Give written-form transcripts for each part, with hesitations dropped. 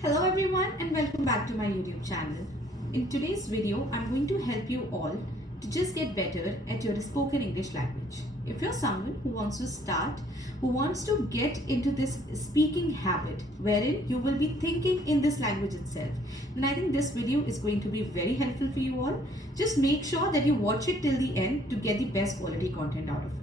Hello everyone and welcome back to my YouTube channel. In today's video, I'm going to help you all to just get better at your spoken English language. If you're someone who wants to start, who wants to get into this speaking habit wherein you will be thinking in this language itself, then I think this video is going to be very helpful for you all. Just make sure that you watch it till the end to get the best quality content out of it.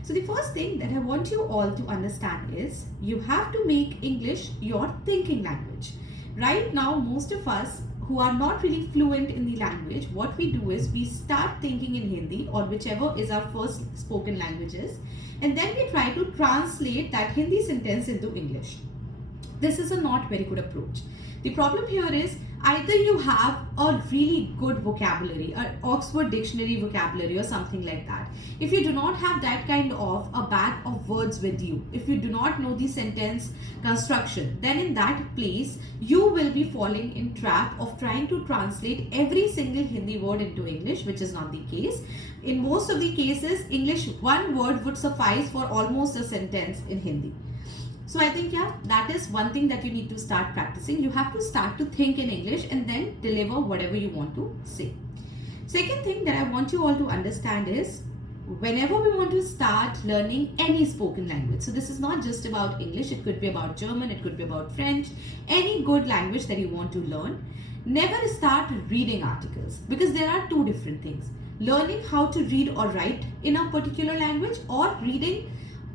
So the first thing that I want you all to understand is you have to make English your thinking language. Right now, most of us who are not really fluent in the language, what we do is we start thinking in Hindi or whichever is our first spoken languages, and then we try to translate that Hindi sentence into English. This is a not very good approach. The problem here is either you have a really good vocabulary, an Oxford dictionary vocabulary or something like that. If you do not have that kind of a bag of words with you, if you do not know the sentence construction, then in that place you will be falling in trap of trying to translate every single Hindi word into English, which is not the case. In most of the cases, English one word would suffice for almost a sentence in Hindi. So I think, that is one thing that you need to start practicing. You have to start to think in English and then deliver whatever you want to say. Second thing that I want you all to understand is whenever we want to start learning any spoken language, so this is not just about English, it could be about German, it could be about French, any good language that you want to learn, never start reading articles, because there are two different things. Learning how to read or write in a particular language, or reading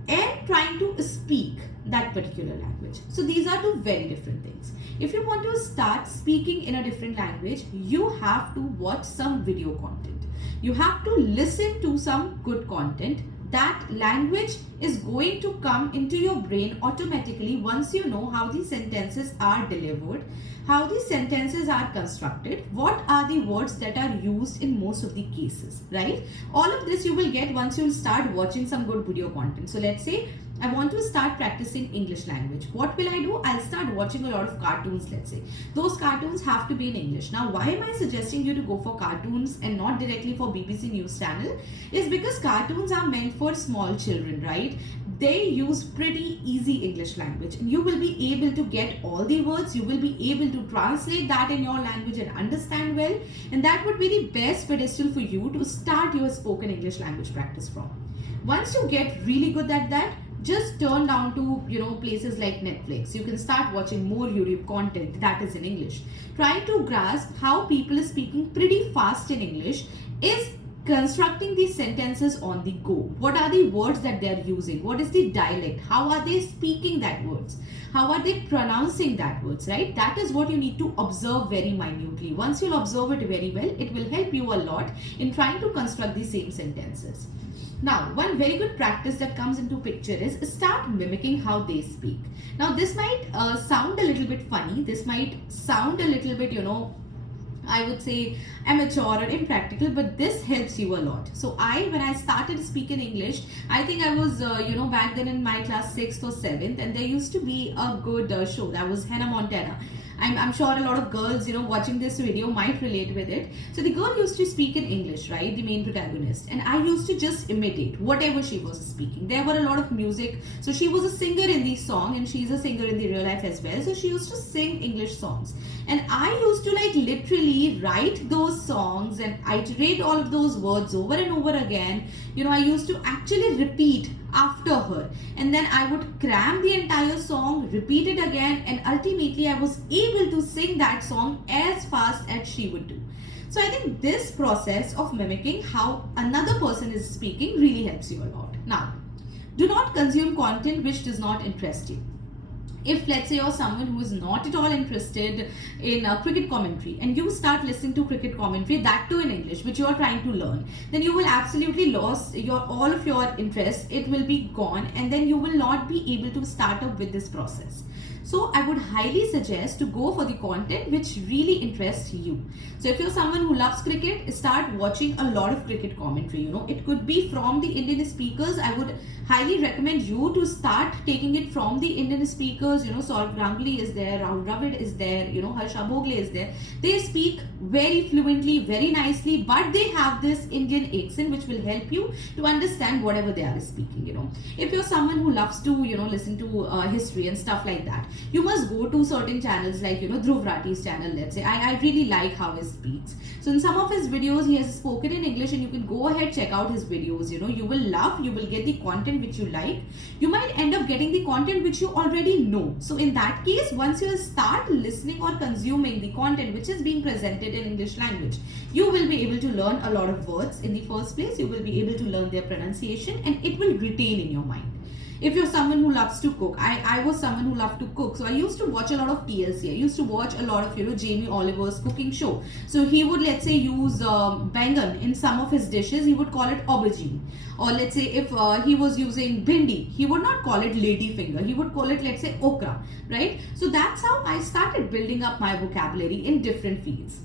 and trying to speak that particular language. So these are two very different things. If you want to start speaking in a different language, you have to watch some video content. You have to listen to some good content. That language is going to come into your brain automatically once you know how the sentences are delivered, how the sentences are constructed, what are the words that are used in most of the cases, right? All of this you will get once you start watching some good video content. So let's say I want to start practicing English language. What will I do? I'll start watching a lot of cartoons, let's say. Those cartoons have to be in English. Now, why am I suggesting you to go for cartoons and not directly for BBC News channel? Is because cartoons are meant for small children, right? They use pretty easy English language, and you will be able to get all the words, you will be able to translate that in your language and understand well, and that would be the best pedestal for you to start your spoken English language practice from. Once you get really good at that, just turn down to places like Netflix. You can start watching more YouTube content that is in English. Try to grasp how people are speaking pretty fast in English is constructing these sentences on the go. What are the words that they are using? What is the dialect? How are they speaking that words? How are they pronouncing that words, right? That is what you need to observe very minutely. Once you'll observe it very well, it will help you a lot in trying to construct the same sentences. Now, one very good practice that comes into picture is start mimicking how they speak. Now, this might sound a little bit funny. This might sound a little bit, I would say amateur or impractical, but this helps you a lot. So when I started speaking English, I think I was, back then in my class 6th or 7th, and there used to be a good show that was Hannah Montana. I'm sure a lot of girls, watching this video might relate with it. So the girl used to speak in English, right? The main protagonist. And I used to just imitate whatever she was speaking. There were a lot of music. So she was a singer in the song, and she's a singer in the real life as well. So she used to sing English songs. And I used to literally write those songs and iterate all of those words over and over again. I used to actually repeat after her, and then I would cram the entire song, repeat it again, and ultimately I was able to sing that song as fast as she would do. So I think this process of mimicking how another person is speaking really helps you a lot. Now, do not consume content which does not interest you. If let's say you're someone who is not at all interested in cricket commentary, and you start listening to cricket commentary, that too in English, which you are trying to learn, then you will absolutely lose all of your interest. It will be gone, and then you will not be able to start up with this process. So I would highly suggest to go for the content which really interests you. So if you're someone who loves cricket, start watching a lot of cricket commentary. It could be from the Indian speakers. I would highly recommend you to start taking it from the Indian speakers. Saurav Ganguly is there, Rahul Dravid is there, Harsha Bhogle is there. They speak very fluently, very nicely, but they have this Indian accent which will help you to understand whatever they are speaking. If you're someone who loves to, listen to history and stuff like that, you must go to certain channels like, Dhruv Rathi's channel, let's say. I really like how he speaks. So in some of his videos, he has spoken in English, and you can go ahead, check out his videos. You will love, you will get the content which you like. You might end up getting the content which you already know. So in that case, once you start listening or consuming the content which is being presented in English language, you will be able to learn a lot of words in the first place. You will be able to learn their pronunciation, and it will retain in your mind. If you're someone who loves to cook, I was someone who loved to cook. So I used to watch a lot of TLC. I used to watch a lot of, Jamie Oliver's cooking show. So he would, let's say, use bangan in some of his dishes. He would call it aubergine. Or let's say if he was using bhindi, he would not call it lady finger. He would call it, let's say, okra, right? So that's how I started building up my vocabulary in different fields.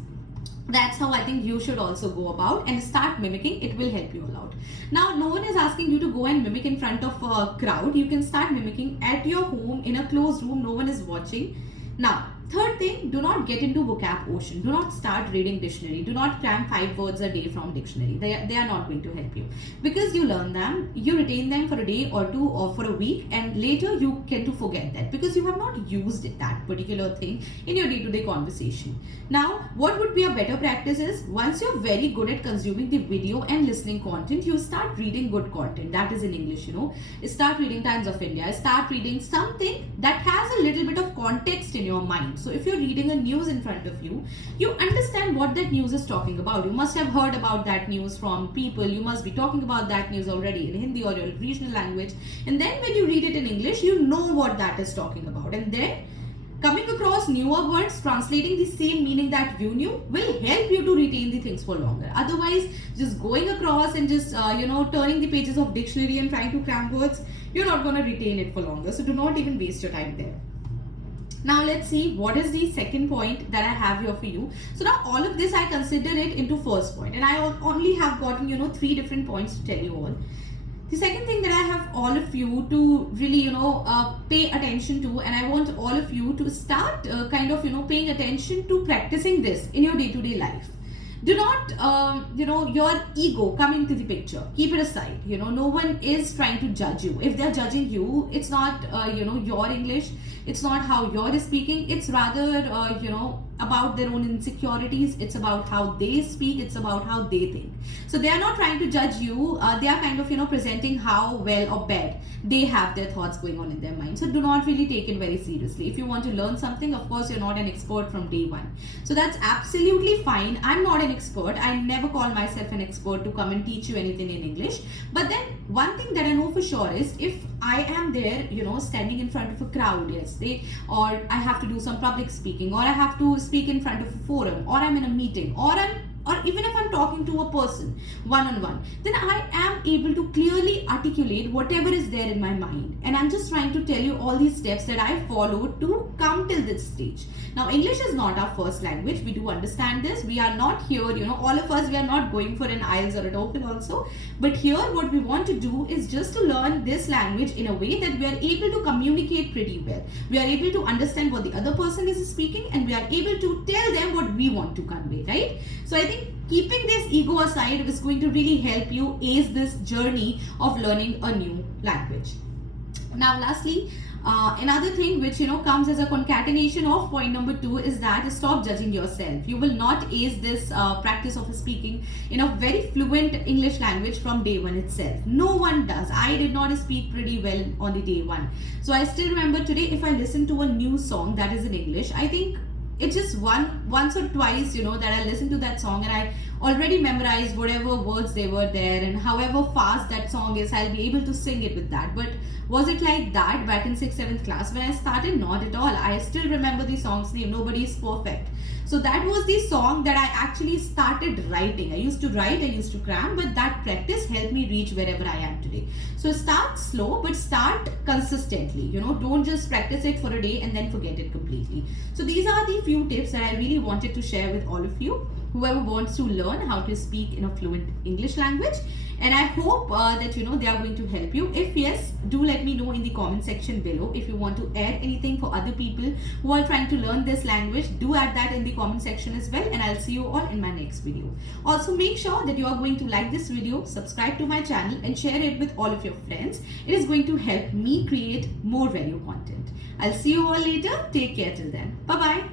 That's how I think you should also go about and start mimicking. It will help you a lot. Now, no one is asking you to go and mimic in front of a crowd. You can start mimicking at your home in a closed room. No one is watching. Now, third thing, do not get into vocab ocean. Do not start reading dictionary. Do not cram 5 words a day from dictionary. They are not going to help you, because you learn them, you retain them for a day or two or for a week, and later you get to forget that because you have not used that particular thing in your day-to-day conversation. Now, what would be a better practice is, once you're very good at consuming the video and listening content, you start reading good content that is in English. Start reading Times of India. Start reading something that has a little bit of context in your mind. So if you're reading a news in front of you, you understand what that news is talking about. You must have heard about that news from people. You must be talking about that news already in Hindi or your regional language. And then when you read it in English, you know what that is talking about. And then coming across newer words, translating the same meaning that you knew will help you to retain the things for longer. Otherwise, just going across and just, turning the pages of dictionary and trying to cram words, you're not going to retain it for longer. So do not even waste your time there. Now let's see what is the second point that I have here for you. So now all of this I consider it into first point, and I only have gotten 3 different points to tell you all. The second thing that I have all of you to really pay attention to, and I want all of you to start paying attention to practicing this in your day-to-day life. Do not your ego come into the picture. Keep it aside. No one is trying to judge you. If they're judging you, it's not your English, it's not how you're speaking. It's rather about their own insecurities. It's about how they speak. It's about how they think. So they are not trying to judge you. They are kind of presenting how well or bad they have their thoughts going on in their mind. So do not really take it very seriously. If you want to learn something, of course you're not an expert from day one. So that's absolutely fine. I'm not an expert. I never call myself an expert to come and teach you anything in English. But then one thing that I know for sure is, if I am there, standing in front of a crowd, or I have to do some public speaking, or I have to speak in front of a forum, or I'm in a meeting, or even if I'm talking to a person one-on-one, then I am able to clearly articulate whatever is there in my mind. And I'm just trying to tell you all these steps that I followed to come till this stage. Now, English is not our first language. We do understand this. We are not here, all of us, we are not going for an IELTS or a TOEFL also. But here, what we want to do is just to learn this language in a way that we are able to communicate pretty well. We are able to understand what the other person is speaking, and we are able to tell them what we want to convey, right? So I think keeping this ego aside is going to really help you ace this journey of learning a new language. Now, lastly, another thing which comes as a concatenation of point number 2 is that stop judging yourself. You will not ace this practice of speaking in a very fluent English language from day one itself. No one does. I did not speak pretty well on the day one. So I still remember today, if I listen to a new song that is in English, I think it's just once or twice, that I listened to that song and I already memorized whatever words they were there, and however fast that song is, I'll be able to sing it with that. But was it like that back in 6th, 7th class when I started? Not at all. I still remember the song's name. Nobody is perfect. So that was the song that I actually started writing. I used to write, I used to cram, but that practice helped me reach wherever I am today. So start slow, but start consistently. Don't just practice it for a day and then forget it completely. So these are the few tips that I really wanted to share with all of you. whoever wants to learn how to speak in a fluent English language. And I hope that they are going to help you. If yes, do let me know in the comment section below. If you want to add anything for other people who are trying to learn this language, do add that in the comment section as well, and I'll see you all in my next video. Also, make sure that you are going to like this video, subscribe to my channel, and share it with all of your friends. It is going to help me create more value content. I'll see you all later. Take care till then. Bye bye.